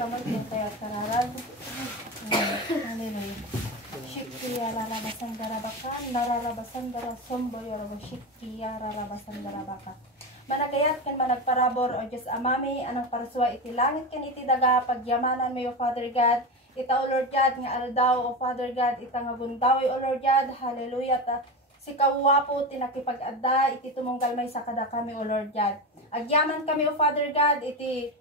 kamot yung tayo kararan. Hallelujah. Shikya rarabasan darabaka, nararabasan darasombo yorabo shikya rarabasan darabaka. Managayat kan managparabor o Diyos Amami, anang paraswa iti langit kan iti daga, pagyamanan mo o Father God, ita o Lord God, nga aldaw o Father God, ita nga bundawi o Lord God, hallelujah, ta si kawapo tinakipag-adda, iti tumunggal may sa kada kami o Lord God. Agyaman kami o Father God, iti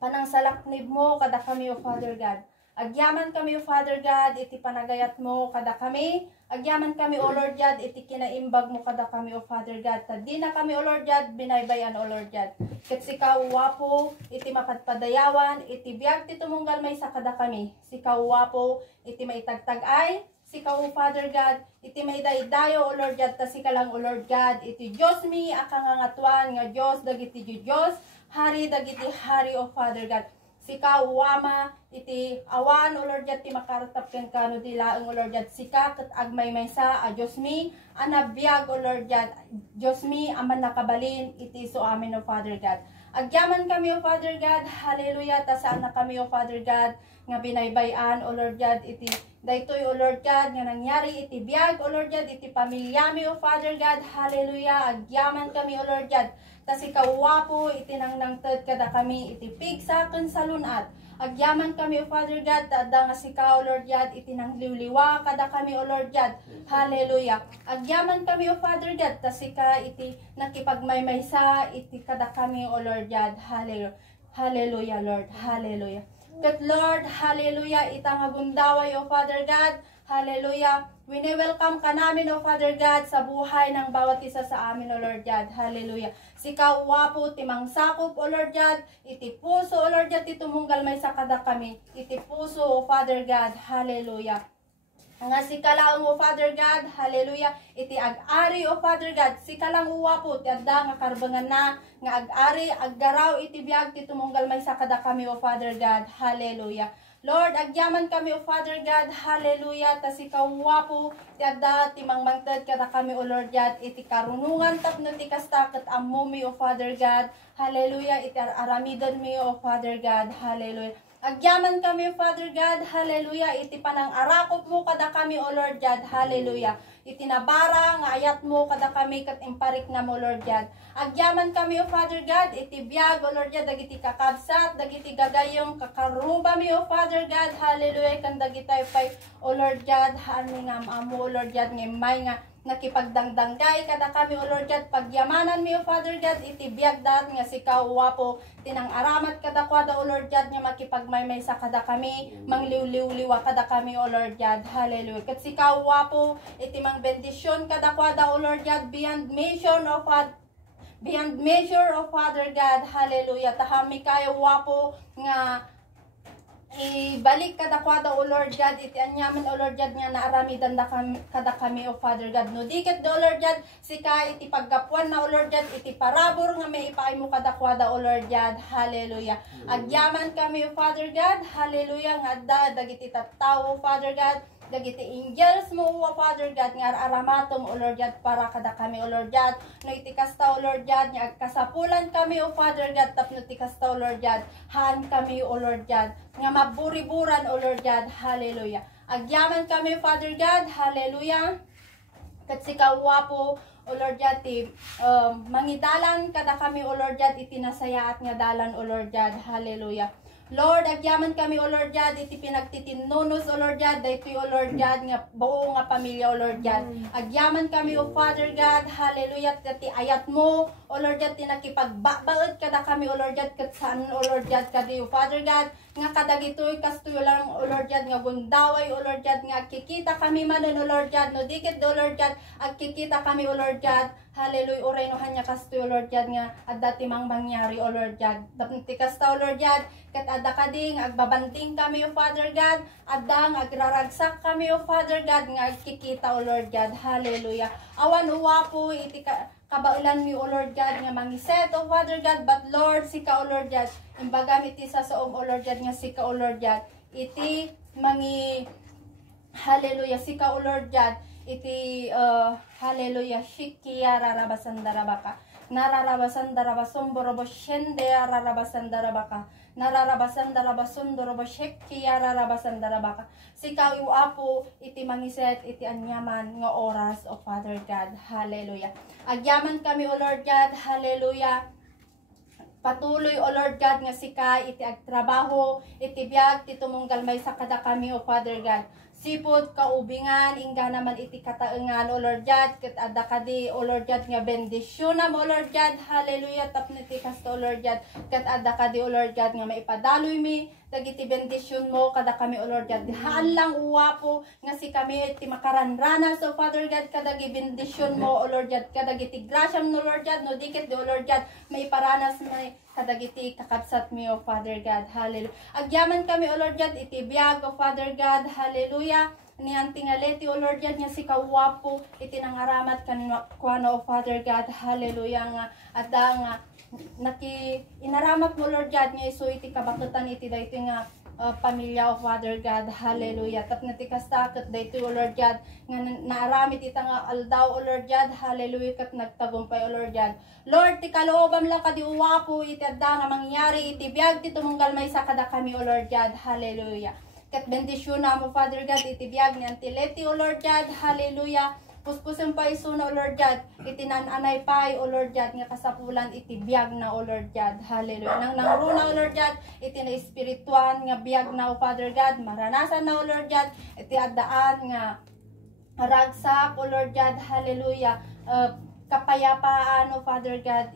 panang salaknib mo kada kami o Father God. Agyaman kami o Father God, iti panagayat mo kada kami. Agyaman kami o Lord God, iti kinaimbag mo kada kami o Father God. Tadi na kami o Lord God, binaybayan o Lord God. Ket sikaw wapo, iti mapatpadayawan, iti biyag ti tumunggal may sa kada kami. Sikaw wapo, iti maitagtagay. Sikaw o Father God, iti maidaydayo o Lord God, tasika lang o Lord God. Iti Diyos mi, akang angatuan nga Diyos, dagiti Diyos, hari dagiti hari o Father God. Sika wama iti awan o Lord God ti makaratap ken kano dilaeng o Lord God sika ket agmaymay sa a Dios mi anabiyag o Lord God Dios mi aman nakabalin iti so amin o Father God. Agyaman kami o Father God, hallelujah, ta saan na kami o Father God nga binaybayan o Lord God iti daytoy o Lord God nga nangyari iti biyag o Lord God iti pamilyami o Father God, hallelujah. Agyaman kami o Lord God ta si kawapo iti nangnangted kada kami iti pigsa ken salunat. Agyaman kami o Father God ta adda nga sikaw Lord God iti nangliwliwa kada kami o Lord God, hallelujah. Agyaman kami o Father God ta sika iti nakipagmaymaysa iti kada kami o Lord God, hallelujah. Hallelujah Lord, hallelujah. Ket Lord, hallelujah, itang agundaway o Father God, hallelujah. Wini-welcome ka namin o Father God sa buhay ng bawat isa sa amin o Lord God, hallelujah. Sikaw wapo timang sakop o Lord God, iti puso o Lord God, itumunggal may sakada kami, iti puso o Father God, hallelujah. Nga sikalaang o Father God, hallelujah, iti ag-ari o Father God, sikalang uwapo, ti adda nga karbangan na, nga ag-ari, aggaraw, iti biyag, ti tumunggal may sakada kami o Father God, hallelujah. Lord, agyaman kami o Father God, hallelujah, ta sikaw wapo, ti adda, ti mangmangted kada kami o Lord God, iti karunungan tapno ti kasta, ket ammo mi o Father God, hallelujah, iti aramidon mi o Father God, hallelujah. Agyaman kami o Father God, hallelujah, iti panang arakop mo kada kami o Lord God, hallelujah. Iti nabara nga ayat mo kada kami kat imparik na mo Lord God. Agyaman kami o Father God, iti biyag o Lord God, dagiti kakabsat, dagiti gagayong kakaruba mi o Father God, hallelujah, kan dagitay pay o Lord God, haningam amo o Lord God, ngimay nga nakipagdangdanggay kada kami o Lord God, pagyamanan mi o Father God, iti biyag dat nga sikaw wapo, tinang aramat kada kwada o Lord God, nga makipagmaymay sa kada kami, mangliw-liw-liwa kada kami o Lord God, hallelujah. Kat sikaw wapo, iti mang bendisyon kada kwada o Lord God, beyond measure o Father God, hallelujah. Tahami kayo wapo nga ibalik kada kwada o Lord God, iti anyaman o Lord God nga naaramidan kada kami o Father God. No diket do Lord God, sika iti paggapuan na o Lord God, iti parabor nga may ipaay mo kada kwada o Lord God, hallelujah. Agyaman kami o Father God, hallelujah, nga adda dagiti tattao o Father God, dagiti angels mo o Father God, nga aramatom o Lord God, para kada kami o Lord God, no iti kasta o Lord God, nga agkasapulan kami o Father God, tapno iti kasta o Lord God, haan kami o Lord God, nga maburiburan o Lord God, hallelujah. Agyaman kami o Father God, hallelujah. Kat sikaw wapo o Lord God, ti mangidalan kada kami o Lord God, iti nasayaat nga dalan o Lord God, hallelujah. Lord, agyaman kami o Lord God, iti pinagtitinunus o Lord God, daytoy o Lord God, nga buo nga pamilya o Lord God. Agyaman kami o Father God, hallelujah, ti ayat mo o Lord God, tinakipagbabaod kada kami o Lord God, kat saan o Lord God, kadi o Father God, nga kadagitoy kastuyo lang o Lord God, nga gundaway o Lord God, nga kikita kami manon o Lord God, no dikit do Lord God, agkikita kami o Lord God, hallelujah, oray no hanya kastuyo Lord God, nga adda timang mangyari o Lord God. Dapiti kasta o Lord God, kat adda kading agbabanding kami o Father God, adang agraragsak kami o Father God, nga agkikita o Lord God, hallelujah. Awan uwapo iti kabailan mi o Lord God, nga mangiset o Father God, but Lord sika o Lord God, imbagam iti sa soom o Lord God, nga sika o Lord God, iti mangi hallelujah, sika o Lord God, iti hallelujah, shikia rarabasan darabaka, nararabasan darabasong borobo shende rarabasan darabaka, nararabasan darabasun doroboshek yararabasan darabaka. Sikaw iwapo iti mangiset iti anyaman nga oras o Father God. Hallelujah. Agyaman kami o Lord God. Hallelujah. Patuloy o Lord God nga sika iti agtrabaho iti biag ti tumunggal may sakada kami o Father God. Sipod kaubingan ingga naman iti kataengan o Lord God ket adda kadi o Lord God nga bendisyonam o Lord God. Hallelujah. Tapno iti kasto o Lord God ket adda kadi o Lord God nga maipadaloy mi dagiti bendisyon mo kada kami o Lord God. Haan lang uwapo nga si kami iti makaranranas o Father God kadagi bendisyon mo o Lord God kadagiti grasyam no Lord God no dikit di o Lord God maiparanas may kadagiti kakabsat mi o Father God. Hallelujah. Agyaman kami o Lord God iti biag o Father God. Hallelujah. Niyan tingaleti o Lord God nga si kawapo iti nangaramat kanino o Father God. Hallelujah nga adda nga inaramat mo Lord God nga iso iti kabakutan iti dayto nga pamilya o Father God. Hallelujah. Tapno ti kastakot dayto o Lord God nga naaramit ita nga aldaw o Lord God. Hallelujah. Kat nagtagumpay o Lord God. Lord ti kaloobam lang kadi uwapo iti adda nga mangyari iti biag ti tumunggal may sakada kami o Lord God. Hallelujah. Kat bendisyon na mo Father God iti biag ni Antileti o Lord God. Hallelujah. Puspusin pa iso na o Lord God, itinananay pa o Lord God, nga kasapulan iti biag na o Lord God. Hallelujah. Nang nangruna o Lord God, iti na espirituan nga biag na o Father God, maranasan na o Lord God, iti addaan nga ragsak o Lord God. Hallelujah. Kapayapaan o Father God,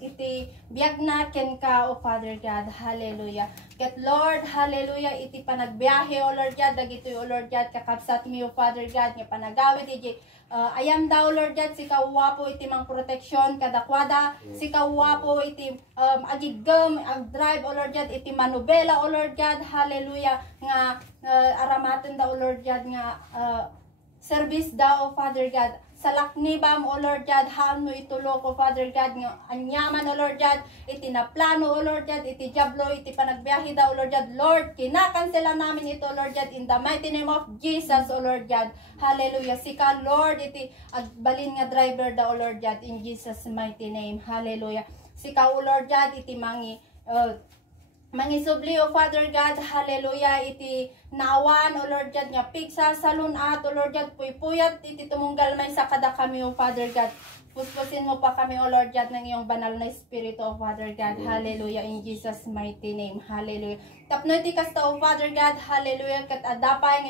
iti biag na ken ka o Father God. Hallelujah. Ket Lord, hallelujah, iti panagbiyahe o Lord God, dagitoy o Lord God, kakabsat mi o Father God, nga panagawid iti ayam daw Lord God, si kawapo iti mang proteksyon kadakwada, si kawapo iti agigam, ag-drive o Lord God, iti manubela o Lord God. Hallelujah. Nga aramaten daw o Lord God, nga service daw o Father God. Salaknibam o Lord God, haan mo itulog o Father God, nga anyaman o Lord God, iti naplano o Lord God, iti jablo, iti panagbiyahe daw o Lord God. Lord, kinakansela namin ito Lord God, in the mighty name of Jesus o Lord God. Hallelujah. Sika Lord, iti agbalin nga driver daw o Lord God, in Jesus mighty name. Hallelujah. Sika o Lord God, iti mangisubli o Father God. Hallelujah. Iti nawan o Lord God nga pigsa salunat o Lord God puypuyat iti tumunggal may sakada kami o Father God. Puspusin mo pa kami o Lord God ng iyong banal na espiritu o Father God. Hallelujah. In Jesus mighty name. Hallelujah. Tapno iti kasta o Father God. Hallelujah. Kat adapay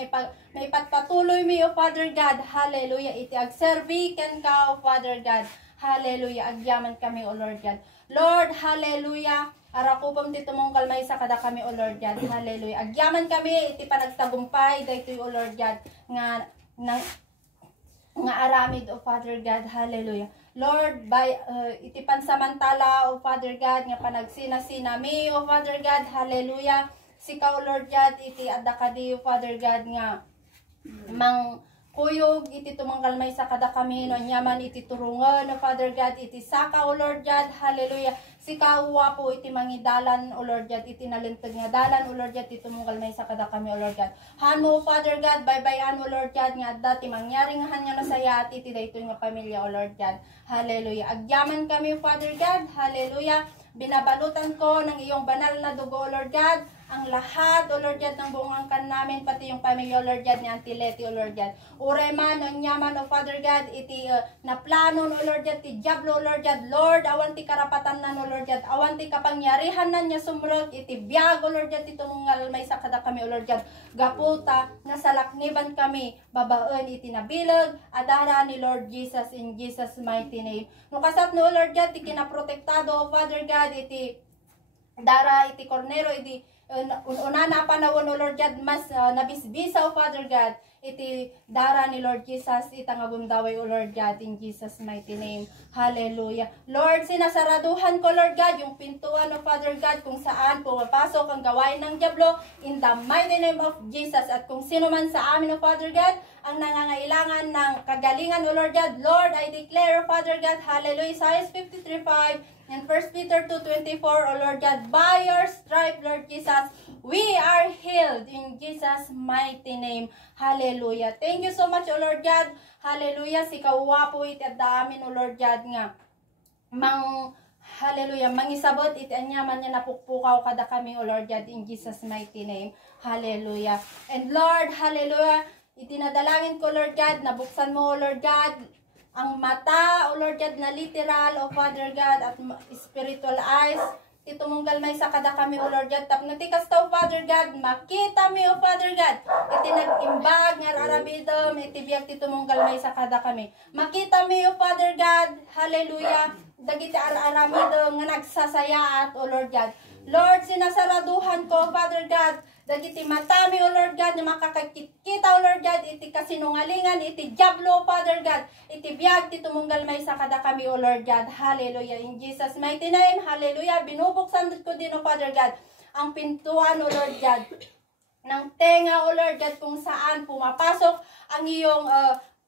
may patpatuloy mi o Father God. Hallelujah. Iti agservi ken ka o Father God. Hallelujah. Agyaman kami o Lord God. Lord, hallelujah. Arakupam ti tumungkal may sakada kami o Lord God. Hallelujah. Agyaman kami iti panagtagumpay daytoy o Lord God nga aramid o Father God. Hallelujah. Lord, by iti pansamantala o Father God nga panagsina-sinami o Father God. Hallelujah. Sikaw Lord God iti adda kadi o Father God nga mang kuyog iti tumanggal may sakada kami no nyaman iti turungan o Father God iti saka o Lord God. Hallelujah. Sikawa po iti mangidalan o Lord God, iti nalintag nga dalan o Lord God, iti tumunggal may sakada kami o Lord God. Hano Father God, baybayan o Lord God, nga dati mangyari nga hanya nasaya at iti dayto nga pamilya o Lord God. Hallelujah. Agyaman kami Father God. Hallelujah. Binabalutan ko ng iyong banal na dugo o Lord God, ang lahat o Lord God ng buong angkan namin, pati yung pamilya o Lord God ni Antileti o Lord God. Ureman o nyaman o Father God, iti naplanon o Lord God, ti Diablo o Lord God. Lord, awan ti karapatan na o Lord God, awan ti kapangyarihan na niya sumurot, iti biag o Lord God, iti tumungal may sakada kami o Lord God. Gaputa, nasalakniban kami, babaen iti nabilag, adara ni Lord Jesus in Jesus mighty name. Nukasat no Lord God, iti kinaprotektado o Father God, iti dara, iti kornero, iti una na panawon o Lord God, mas nabisbisa o Father God, iti dara ni Lord Jesus, itang agundaway o Lord God, in Jesus mighty name. Hallelujah. Lord, sinasaraduhan ko Lord God, yung pintuan o Father God, kung saan pumapasok ang gawain ng Diablo, in the mighty name of Jesus. At kung sino man sa amin o Father God, ang nangangailangan ng kagalingan o Lord God, Lord, I declare o Father God, hallelujah, Isaiah 53:5, and 1 Peter 2:24, O Lord God, by your stripe, Lord Jesus, we are healed in Jesus' mighty name. Hallelujah. Thank you so much, O Lord God. Hallelujah. Si kawapo iti at amin, O Lord God, nga Hallelujah. Mangisabot, iti anyaman niya napukpukaw kada kami, O Lord God, in Jesus' mighty name. Hallelujah. And Lord, hallelujah, itinadalangin ko, Lord God, nabuksan mo, O Lord God, ang mata, O Lord God, na literal, O Father God, at spiritual eyes. Itumunggal may sa kada kami, O Lord God. Tap natikas ta, O Father God, makita mi, O Father God. Itinag-imbag, nga rarabidom, itibiyag titumunggal may sa kada kami. Makita mi, O Father God, hallelujah, dagiti aramidom nga nagsasayaat, O Lord God. Lord, sinasaraduhan ko, Father God, dagiti matami, O Lord God, na makakakita, O Lord God, iti kasinungalingan, iti diablo, Father God, iti biyag, ti tumunggal may sa kada kami, O Lord God. Hallelujah. In Jesus' mighty name, hallelujah. Binubuksan ko din, O Father God, ang pintuan, O Lord God, ng tenga, O Lord God, kung saan pumapasok ang iyong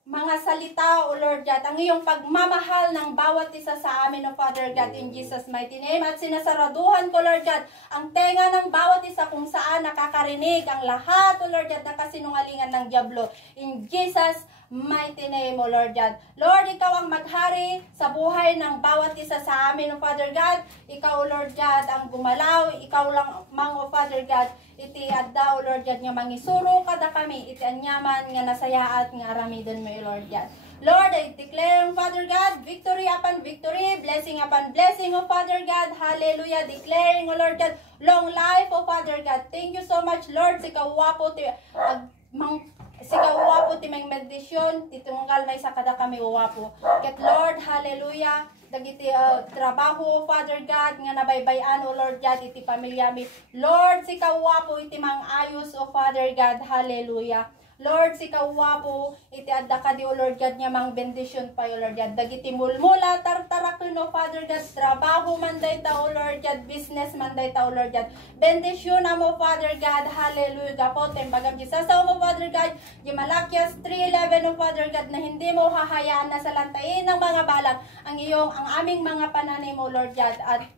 mga salita, O Lord God, ang iyong pagmamahal ng bawat isa sa amin, O Father God, in Jesus' mighty name. At sinasaraduhan ko, Lord God, ang tenga ng bawat isa kung saan nakakarinig ang lahat, O Lord God, na kasinungalingan ng diablo. In Jesus' mighty name, O Lord God. Lord, ikaw ang maghari sa buhay ng bawat isa sa amin, O Father God. Ikaw, O Lord God, ang gumalaw. Ikaw lang mang, O Father God, iti adda, O Lord God, nga mangisuro kada kami, iti anyaman nga nasayaat nga aramidon mo, O Lord God. Lord, I declare, Father God, victory upon victory, blessing upon blessing, O Father God. Hallelujah. Declaring, O Lord God, long life, O Father God. Thank you so much, Lord. Sikaw wapo ti wapo ti may medisyon, titumunggal may sa kada kami wapo. Ket Lord, hallelujah. Dagiti trabaho, Father God, nga nabaybayan, O Lord God, iti pamilya mi. Lord, sikaw wapo iti mang-ayos, O Father God, hallelujah. Lord, sikaw wapo, iti adda ka di, O Lord God, nga mang bendisyon pa, O Lord God. Dagiti mulmula, tartarakun, O Father God, trabaho man day ta, O Lord God, business man day ta, O Lord God. Bendisyon mo, Father God, hallelujah. Gapo, tembagam jisasaw mo, Father God, Malakias 3:11, O Father God, na hindi mo hahayaan na salantain ng mga balang ang aming mga pananim, O Lord God, at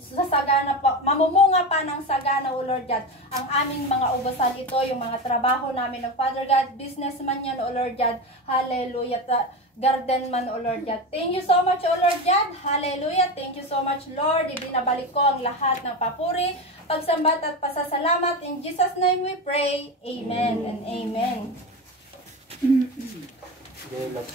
sa sagana pa, mamumunga pa ng sagana, O Lord God, ang aming mga ubasan. Ito yung mga trabaho namin ng Father God, business man yan, O Lord God, hallelujah, garden man, O Lord God. Thank you so much, O Lord God, hallelujah. Thank you so much, Lord. Ibinabalik ko ang lahat ng papuri, pagsambat at pasasalamat. In Jesus' name we pray, amen and amen. Go, let's